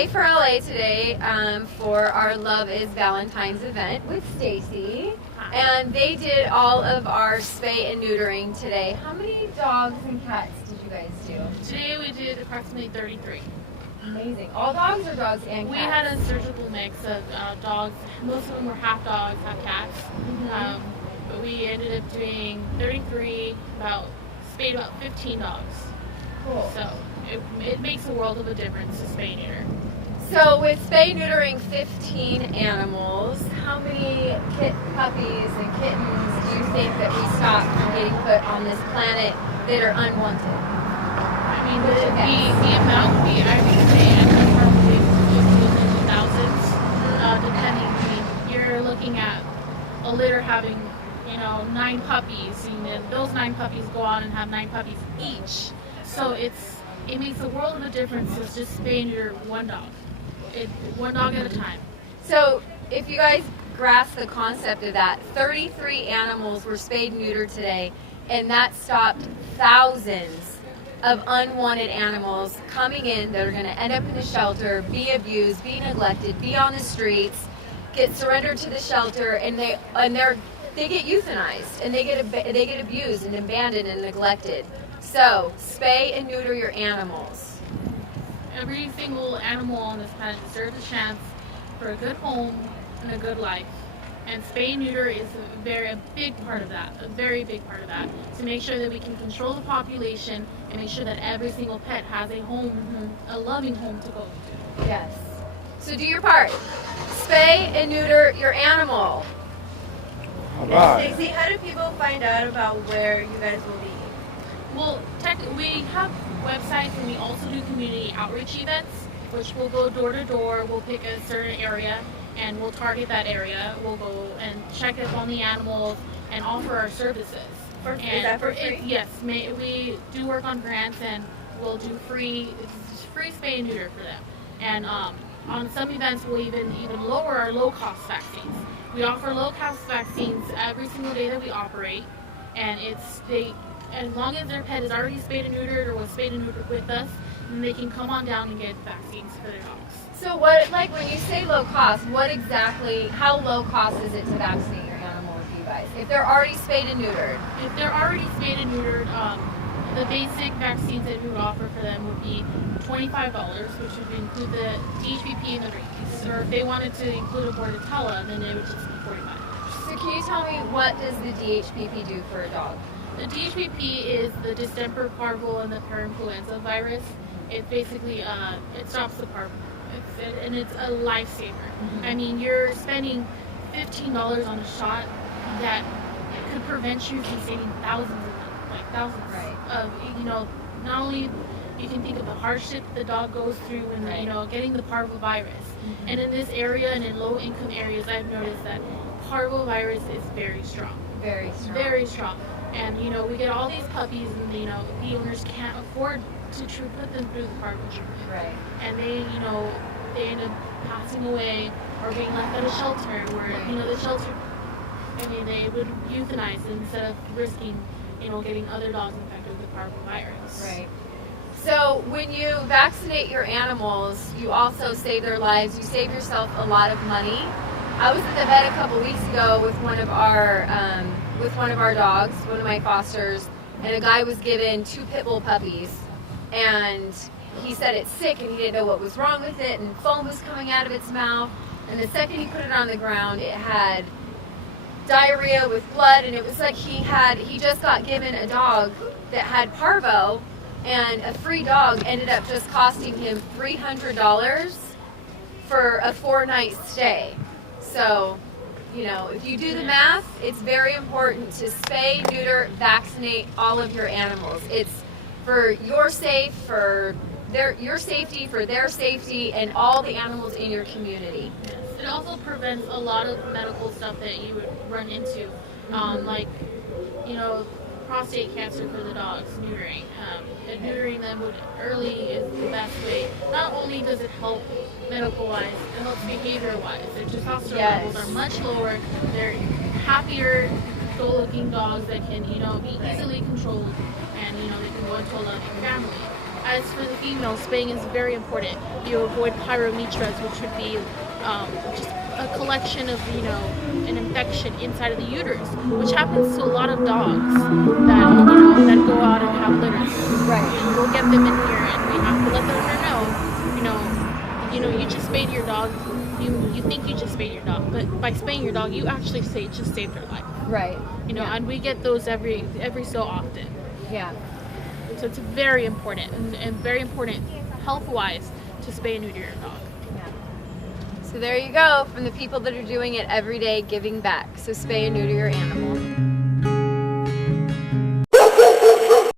Spay for LA today for our Love is Valentine's event with Stacy. And they did all of our spay and neutering today. How many dogs and cats did you guys do? Today we did approximately 33. Amazing. All dogs or dogs and cats? We had a surgical mix of dogs. Most of them were half dogs, half cats. But we ended up doing 33, spayed about 15 dogs. Cool. So it makes a world of a difference to spay and neuter. So with spay neutering 15 animals, how many puppies and kittens do you think that we stopped from getting put on this planet that are unwanted? I mean, the amount I would say probably in the thousands, depending. I mean, you're looking at a litter having, 9 puppies, and those 9 puppies go on and have 9 puppies each. So it makes a world of a difference to just spay and neuter one dog. One dog at a time. So if you guys grasp the concept of that, 33 animals were spayed and neutered today, and that stopped thousands of unwanted animals coming in that are going to end up in the shelter, be abused, be neglected, be on the streets, get surrendered to the shelter, and they get euthanized, and they get abused and abandoned and neglected. So spay and neuter your animals. Every single animal on this planet deserves a chance for a good home and a good life. And spay and neuter is a big part of that, a very big part of that, to make sure that we can control the population and make sure that every single pet has a home, a loving home to go to. Yes. So do your part. Spay and neuter your animal. All right. Stacey, how do people find out about where you guys will be? Well, we have websites, and we also do community outreach events, which we'll go door to door. We'll pick a certain area, and we'll target that area. We'll go and check up on the animals and offer our services. Is that for free? Yes, we do work on grants, and we'll do free spay and neuter for them. And on some events, we'll even lower our low-cost vaccines. We offer low-cost vaccines every single day that we operate, and as long as their pet is already spayed and neutered or was spayed and neutered with us, then they can come on down and get vaccines for their dogs. So when you say low cost, how low cost is it to vaccinate your animal with you guys? If they're already spayed and neutered? If they're already spayed and neutered, the basic vaccines that we would offer for them would be $25, which would include the DHPP and the rabies. Or if they wanted to include a Bordetella, then it would just be $45. So can you tell me, what does the DHPP do for a dog? The DHPP is the distemper, parvo, and the parainfluenza virus. It basically it stops the parvo, and it's a lifesaver. I mean, you're spending $15 on a shot that could prevent you from saving thousands of not only you can think of the hardship the dog goes through when getting the parvovirus. And in this area and in low-income areas, I've noticed that parvovirus is very strong. Very strong. Very strong. And we get all these puppies, and the owners can't afford to put them through the parvo treatment. Right. And they end up passing away or being left at a shelter where the shelter, they would euthanize instead of risking getting other dogs infected with the parvovirus. Right. So when you vaccinate your animals, you also save their lives. You save yourself a lot of money. I was at the vet a couple weeks ago with one of our dogs, one of my fosters, and a guy was given 2 pit bull puppies, and he said it's sick and he didn't know what was wrong with it, and foam was coming out of its mouth, and the second he put it on the ground, it had diarrhea with blood, and it was like he just got given a dog that had parvo, and a free dog ended up just costing him $300 for a 4-night stay. So, if you do the math, it's very important to spay, neuter, vaccinate all of your animals. It's for your safety, for their safety, and all the animals in your community. Yes. It also prevents a lot of medical stuff that you would run into, like prostate cancer for the dogs. Neutering, and neutering them early is the best way. Not only does it help medical-wise, it helps behavior-wise. Their testosterone levels are much lower. They're happier, go-looking dogs that can be easily controlled, and they can go into a loving family. as for the females, spaying is very important. You avoid pyrometras, which would be just a collection of, an infection inside of the uterus, which happens to a lot of dogs that go out and have litters. Right. And we'll get them in here, and we have to let the owner know, you just spayed your dog. You think you just spayed your dog, but by spaying your dog, you actually just saved their life. Right. And we get those every so often. Yeah. So it's very important and very important health-wise to spay and neuter your dog. So there you go, from the people that are doing it every day, giving back. So spay and neuter your animals.